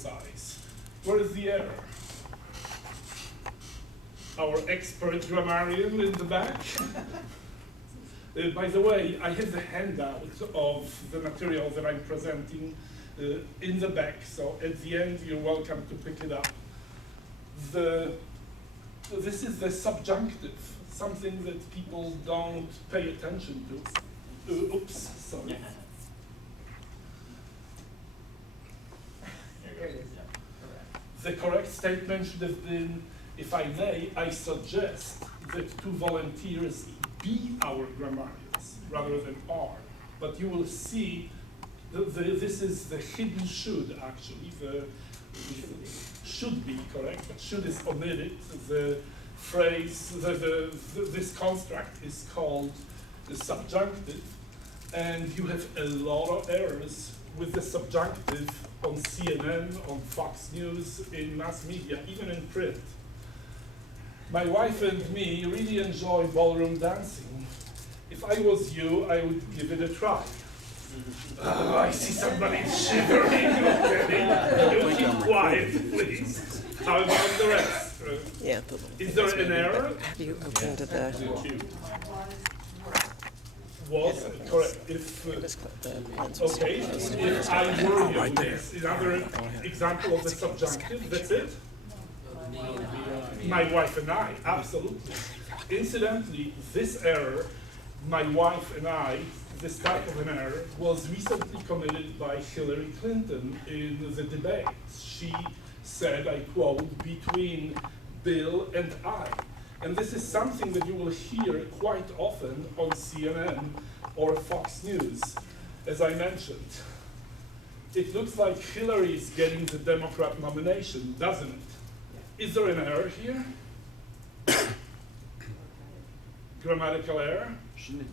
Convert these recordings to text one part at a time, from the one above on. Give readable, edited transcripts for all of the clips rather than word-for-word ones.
exercise. Where is the error? Our expert grammarian in the back. By the way, I have the handout of the material that I'm presenting in the back, so at the end you're welcome to pick it up. This is the subjunctive, something that people don't pay attention to. Oops, sorry. The correct statement should have been, if I may, I suggest that two volunteers be our grammarians rather than are. But you will see this is the hidden should, actually. The should be correct, but should is omitted. The phrase, this construct is called the subjunctive, and you have a lot of errors with the subjunctive on CNN, on Fox News, in mass media, even in print. My wife and me really enjoy ballroom dancing. If I was you, I would give it a try. I see somebody shivering already. You keep quiet, please. How about the rest? Yeah. Is there an error? Have you opened the? Was correct. If okay, if I were you, yes. Another example of the subjunctive. That's it. My wife and I, absolutely. Incidentally, this error, my wife and I, this type of an error, was recently committed by Hillary Clinton in the debate. She said, I quote, between Bill and I. And this is something that you will hear quite often on CNN or Fox News, as I mentioned. It looks like Hillary is getting the Democrat nomination, doesn't it? Is there an error here? Grammatical error?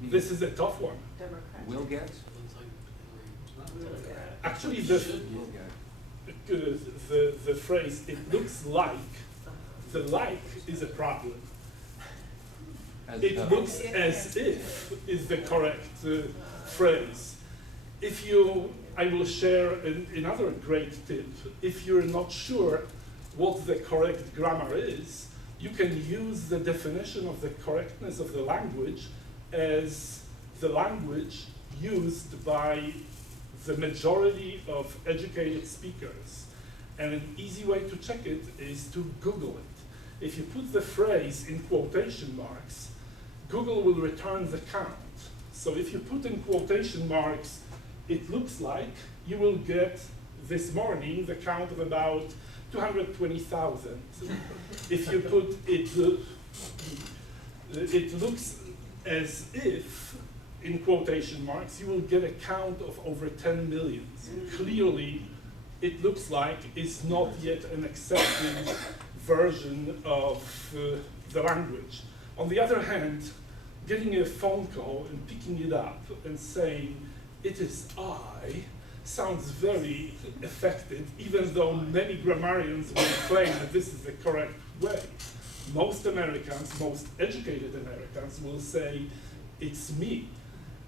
This is a tough one. Will get? Actually, the phrase, it looks like, the like is a problem. It looks as if is the correct phrase. If you, I will share another great tip. If you're not sure what the correct grammar is, you can use the definition of the correctness of the language as the language used by the majority of educated speakers. And an easy way to check it is to Google it. If you put the phrase in quotation marks, Google will return the count. So if you put in quotation marks, it looks like, you will get this morning the count of about 220,000. If you put it, it looks as if, in quotation marks, you will get a count of over 10 million. Clearly, it looks like it's not yet an accepted version of the language. On the other hand, getting a phone call and picking it up and saying, it is I, sounds very effective, even though many grammarians will claim that this is the correct way. Most Americans, most educated Americans will say, it's me.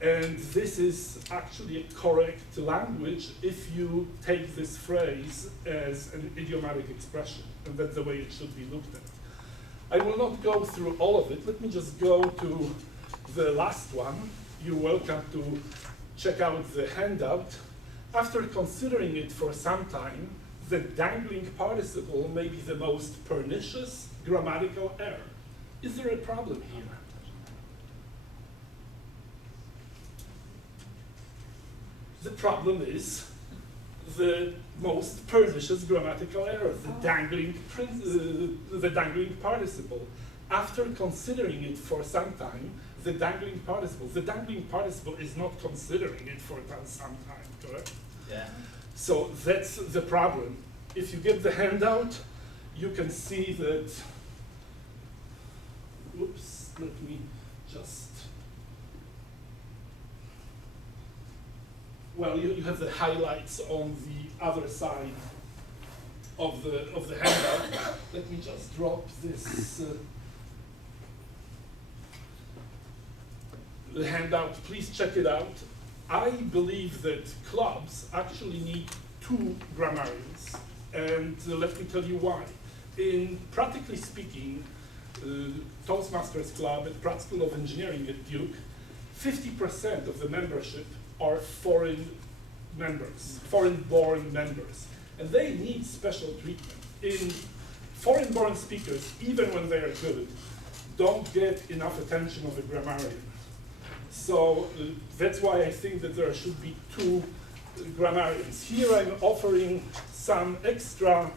And this is actually a correct language if you take this phrase as an idiomatic expression, and that's the way it should be looked at. I will not go through all of it. Let me just go to the last one. You're welcome to check out the handout. After considering it for some time, the dangling participle may be the most pernicious grammatical error. Is there a problem here? The problem is the most pernicious grammatical error, the dangling participle. After considering it for some time, the dangling participle is not considering it for some time, correct? Yeah. So that's the problem. If you get the handout, you can see that, oops, let me just, well, you have the highlights on the other side of the handout. Let me just drop this the handout. Please check it out. I believe that clubs actually need 2 grammarians and let me tell you why. In practically speaking, Toastmasters Club at Pratt School of Engineering at Duke, 50% of the membership are foreign members, foreign-born members, and they need special treatment. In foreign-born speakers, even when they are good, don't get enough attention of a grammarian. So that's why I think that there should be 2 grammarians. Here I'm offering some extra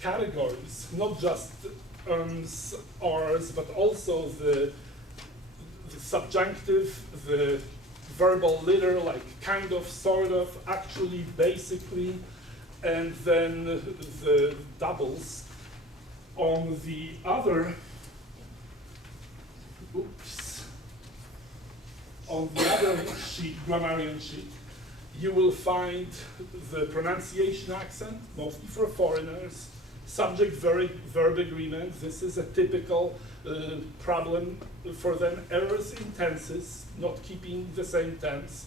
categories, not just R's, but also the subjunctive, the verbal litter, like kind of, sort of, actually, basically, and then the doubles. On the other, on the other sheet, grammarian sheet, you will find the pronunciation accent, mostly for foreigners, subject-verb agreement. This is a typical problem for them. Errors in tenses, not keeping the same tense.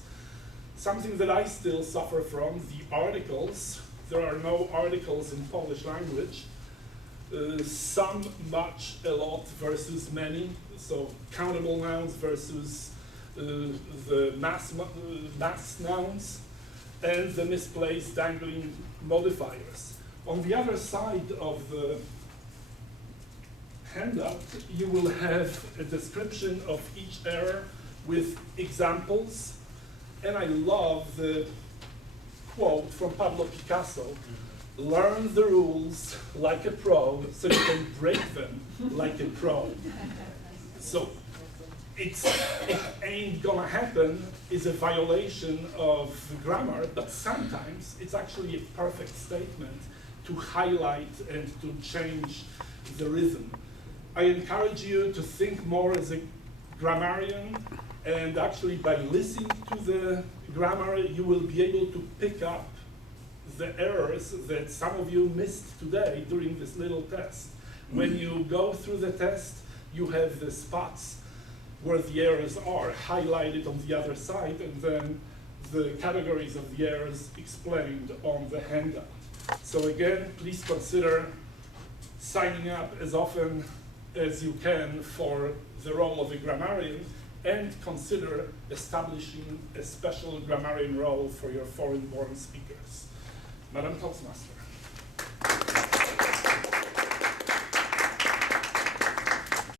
Something that I still suffer from, the articles. There are no articles in Polish language. Some, much, a lot versus many. So countable nouns versus the mass nouns, and the misplaced dangling modifiers. On the other side of the handout, you will have a description of each error with examples. And I love the quote from Pablo Picasso: learn the rules like a pro so you can break them like a pro. So it ain't gonna happen is a violation of grammar, but sometimes it's actually a perfect statement to highlight and to change the rhythm. I encourage you to think more as a grammarian, and actually by listening to the grammar, you will be able to pick up the errors that some of you missed today during this little test. When you go through the test, you have the spots where the errors are highlighted on the other side, and then the categories of the errors explained on the handout. So again, please consider signing up as often as you can for the role of a grammarian, and consider establishing a special grammarian role for your foreign-born speakers. Madam Toastmaster.